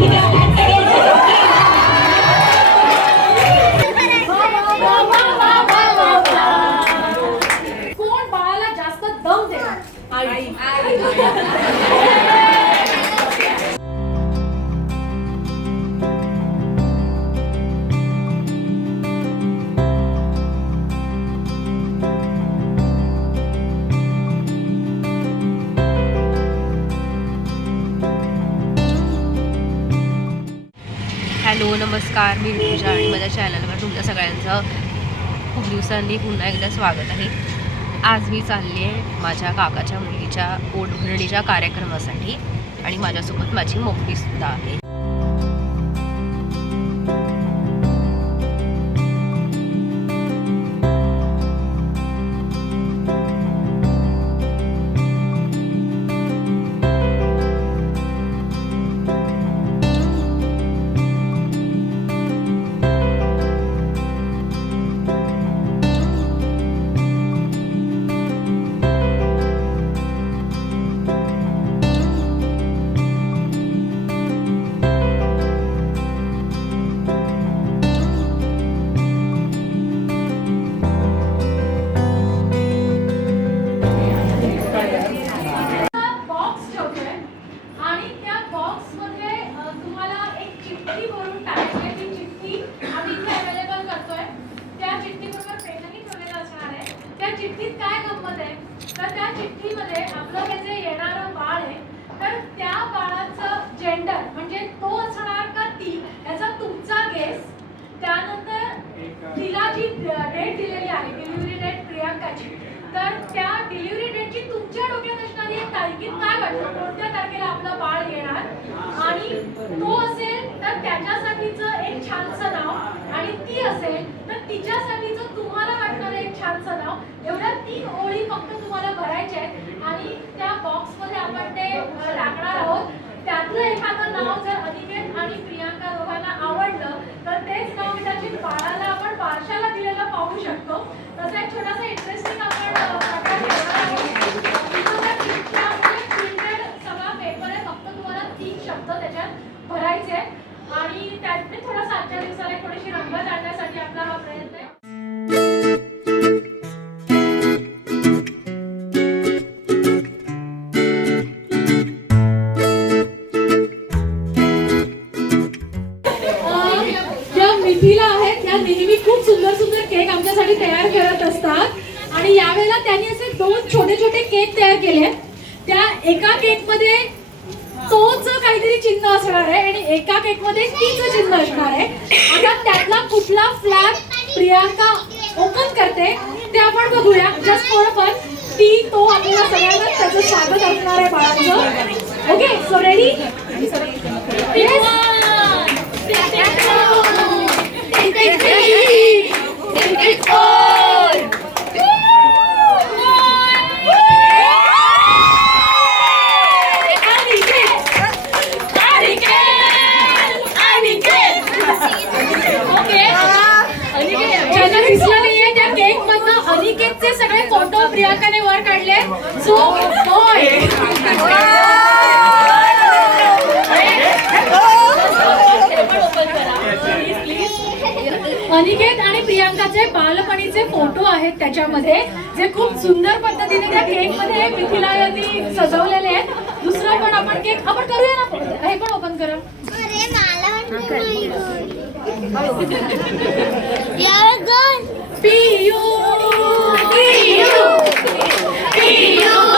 कोण हॅलो नमस्कार. मी पूजा आणि माझ्या चॅनलवर तुमच्या सगळ्यांचं खूप दिवसांनी पुन्हा एकदा स्वागत आहे. आज मी चालली आहे माझ्या काकाच्या मुलीच्या पोटभरणीच्या कार्यक्रमासाठी आणि माझ्यासोबत माझी मोठीसुद्धा आहे. तर त्या डिलिव्हरी डेटची तुमच्या डोक्यात असणारी एक तारखी काय वाटतं? कोणत्या तारखेला आपलं बाळ येणार? आणि तो असेल तर त्याच्यासाठीचं एक छानसं नाव. आणि ती असेल तर तिच्यासाठीचं तुम्हाला वाटणारं एक छानसं नाव. एवढ्या तीन ओळी फक्त तुम्हाला भरायच्या आहेत. आणि त्या बॉक्समध्ये आपण ते टाकणार आहोत. त्यातलं एखादं नाव जर अनिकेत आणि प्रियांका दोघांना आवडलं तर तेच नाव कदाचित बाळाला आपण बारशाला दिलेलं पाहू शकतो. तसा एक छोटासा केक तयार करत असतात. आणि यावेळेला त्यांनी असे दोन छोटे छोटे केक तयार केले त्या एका केकमध्ये तोच काहीतरी चिन्ह असणार आहे आणि एका केकमध्ये तीच चिन्ह असणार आहे. आता त्यातला कुठला फ्लॅग प्रियांका ओपन करते ते आपण बघूया. जस्ट फॉर फन ती तो आपल्याला सगळ्यांना त्याचं स्वागत असणार आहे बाळांचं. ओके सो रेडी अनिकेत आणि प्रियांकाचे बालपणीचे फोटो आहेत त्याच्यामध्ये जे खूप सुंदर पद्धतीने त्या केकमध्ये मिथिला यांनी सजवलेले आहेत. दुसरं पण आपण केक आपण करूया ना हे पण ओपन करा. पियू पियू पियू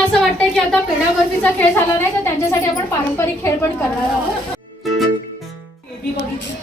ज्यांना असं वाटतंय की आता पेढा बर्फीचा खेळ झाला नाही तर त्यांच्यासाठी आपण पारंपरिक खेळ पण करणार आहोत. बेबी बघितली.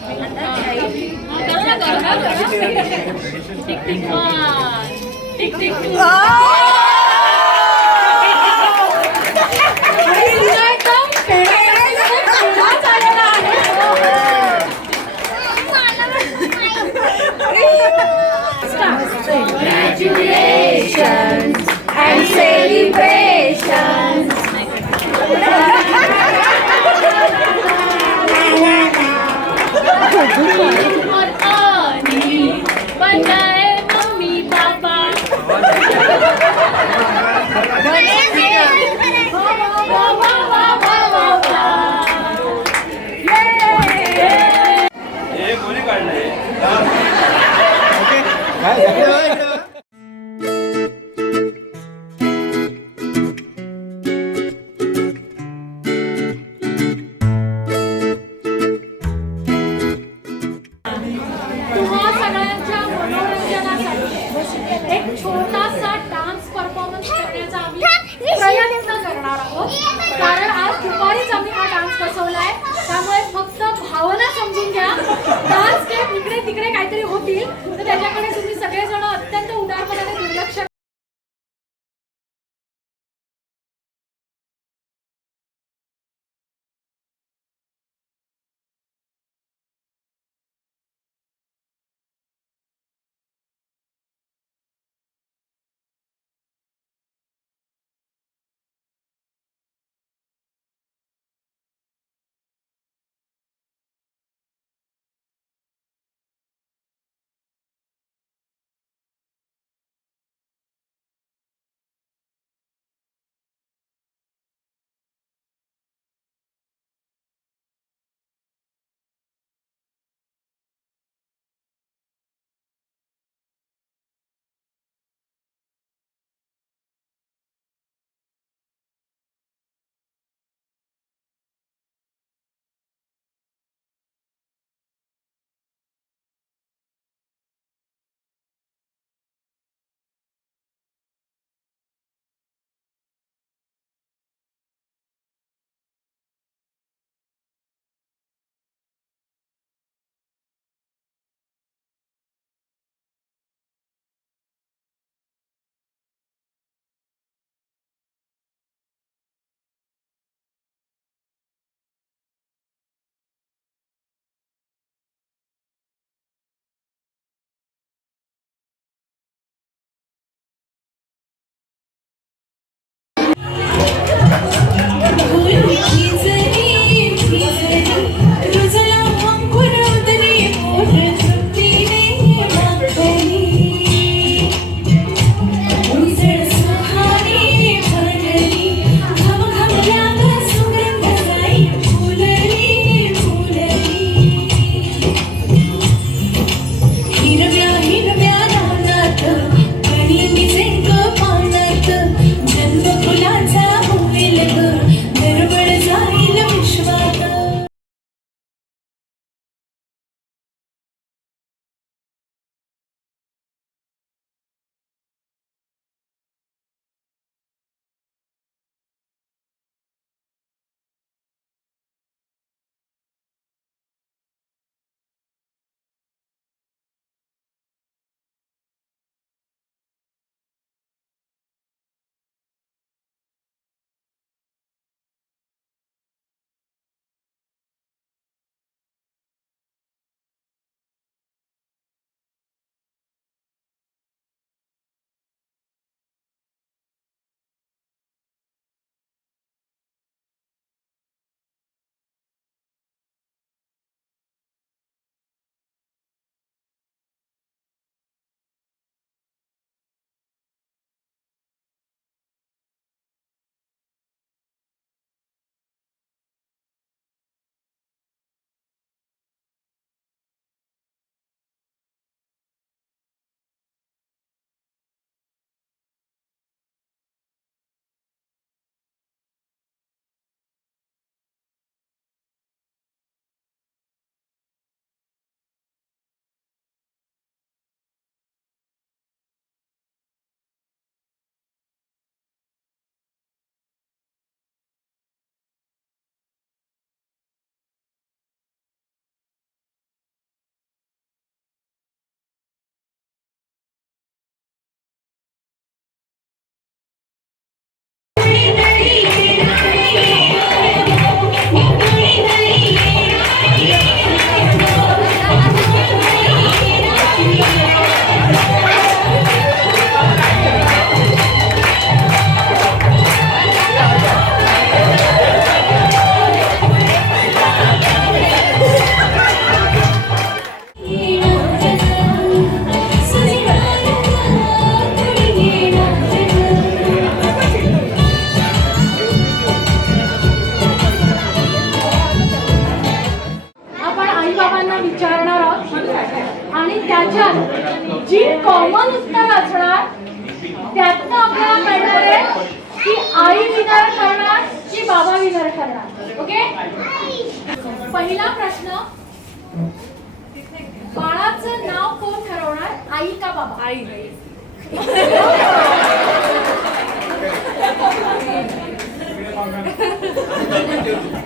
आई का बाबा? आई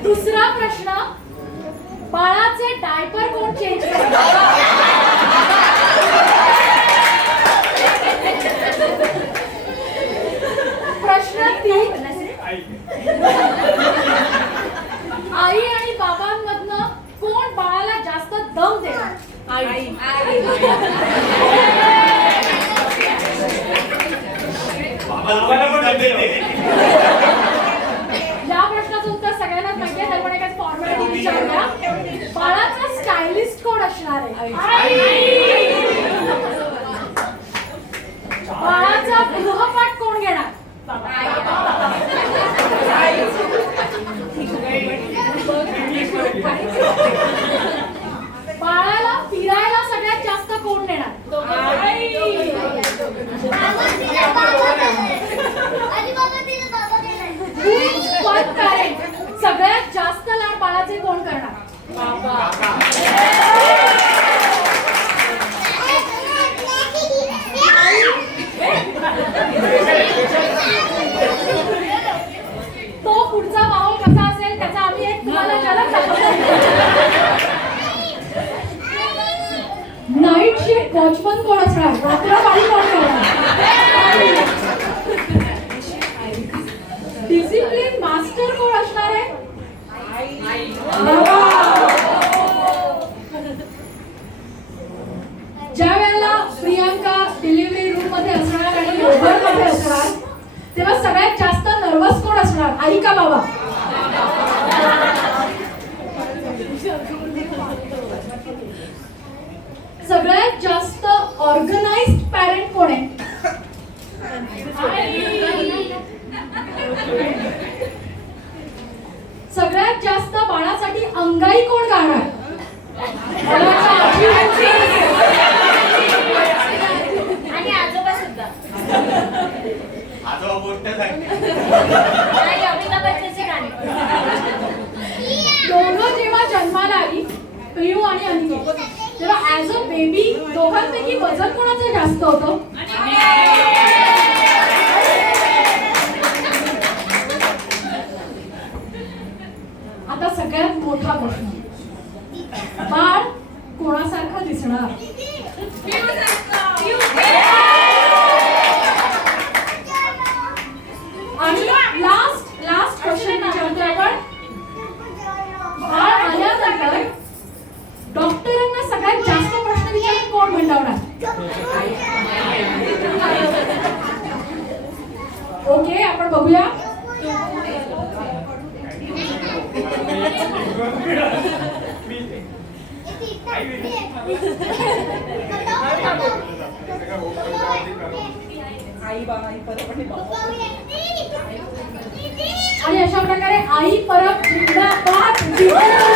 दुसरा प्रश्न बाळाचे डायपर कोण चेंज प्रश्न तीन आई आणि बाबांमधनं कोण बाळाला जास्त दम देणार आई. आई. या प्रश्नाचं उत्तर सगळ्यांनाच माहितीये तर पण एकाच फॉर्मॅलिटी विचारूया बाळाचा स्टायलिस्ट कोण असणार आहे? बाळाचा गृहपाठ कोण घेणार? बाळाला फिरायला सगळ्यात जास्त कोण नेणार आणि बाबा तिला बाबा गेलाय पण parent. सगळ्यात जास्त लाड बाळाचे कोण करणार तो पुढचा माहोल कसा असेल त्याचा आम्ही एक तुम्हाला झलक दाखवतो नाईट शिफ्ट वॉचमन कोण असणार रात्रपाळी कोण करणार डिसिप्लिन मास्टर कोण असणार आहे ज्या वेळेला प्रियांका डिलिव्हरी रूममध्ये असणार आणि ओव्हरमध्ये असणार तेव्हा सगळ्यात जास्त नर्वस कोण असणार आई का बाबा सगळ्यात जास्त ऑर्गनाइज्ड पॅरेंट कोण आहे? सगळ्यात जास्त बाळासाठी अंगाई कोण गाणार. आणि आजोबा सुद्धा. आजोबा गोष्ट सांगते आणि अमिताभ बच्चनचे गाणे. दोघं जेव्हा जन्माला आली पियू आणि अनिकेत. तेव्हा ऍज अ बेबी दोघांपैकी वजन कोणाचं जास्त होतं? आता सगळ्यात मोठा प्रश्न. बाळ कोणासारखं दिसणार? आणि लास्ट विचारून कोण ओके आपण बघूया. आणि अशा प्रकारे आई परत जिंदाबाद जिंदाबाद.